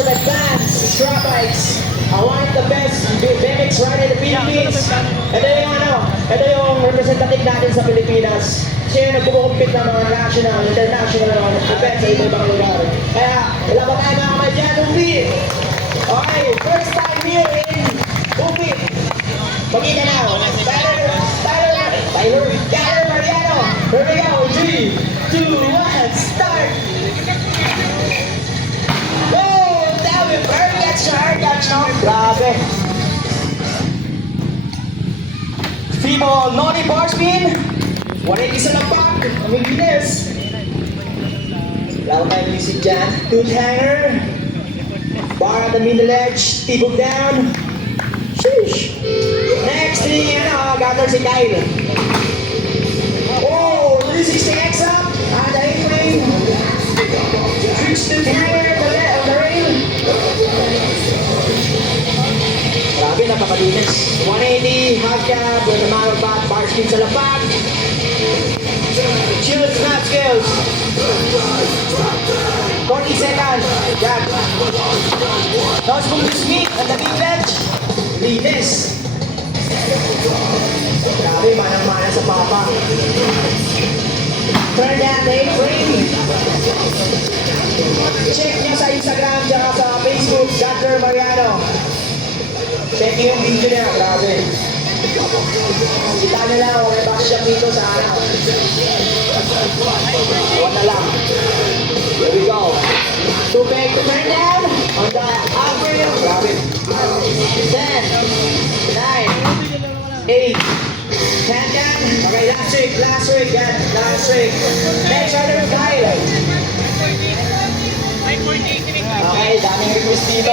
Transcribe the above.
of Advanced Strap Bikes. One of the best BMX rider in the Philippines. Ito yung representative natin sa Pilipinas. Siya yung nagpupumpit ng mga national, international events sa iba-ibang lugar. Kaya, wala ba tayo mga kamay dyan, Upi? Okay, first time here in Upi. Pagkita na, Tyler Mariano. Here we go, 3, 2, 1, start! Whoa! Dami, very extra hard catch, no? Grabe. Fibo Noni bar spin. 180 sa lampak. Ang bilis. Wala tayo music dyan. Tooth hanger. Bar at the middle edge. Tibog down. Sheesh. Next, gather si Kyle. Oh, 360X up. At the A-frame. Reach tooth hanger. On the rail. Grabe, napakalinis. 180, hard cap, with a matter of back, bar spin sa lampak. Chill snap skills. 40 seconds. Jab. Nose boom to speed at the big bench. Linis. Grabe, manang-mana sa papa. Turn down the A-frame. Check nyo sa Instagram tsaka sa Facebook, Dr. Mariano. Check nyo yung video niya, grabe. Kita nila ako, may back shot dito sa araw. Awan na lang. Here we go. Two peg to turn down. On the upper hill. Grabe. 10, 9, 8, 10 yan. Okay, last week. Yan, last week. Next, other Kyle. Okay, daming request dito.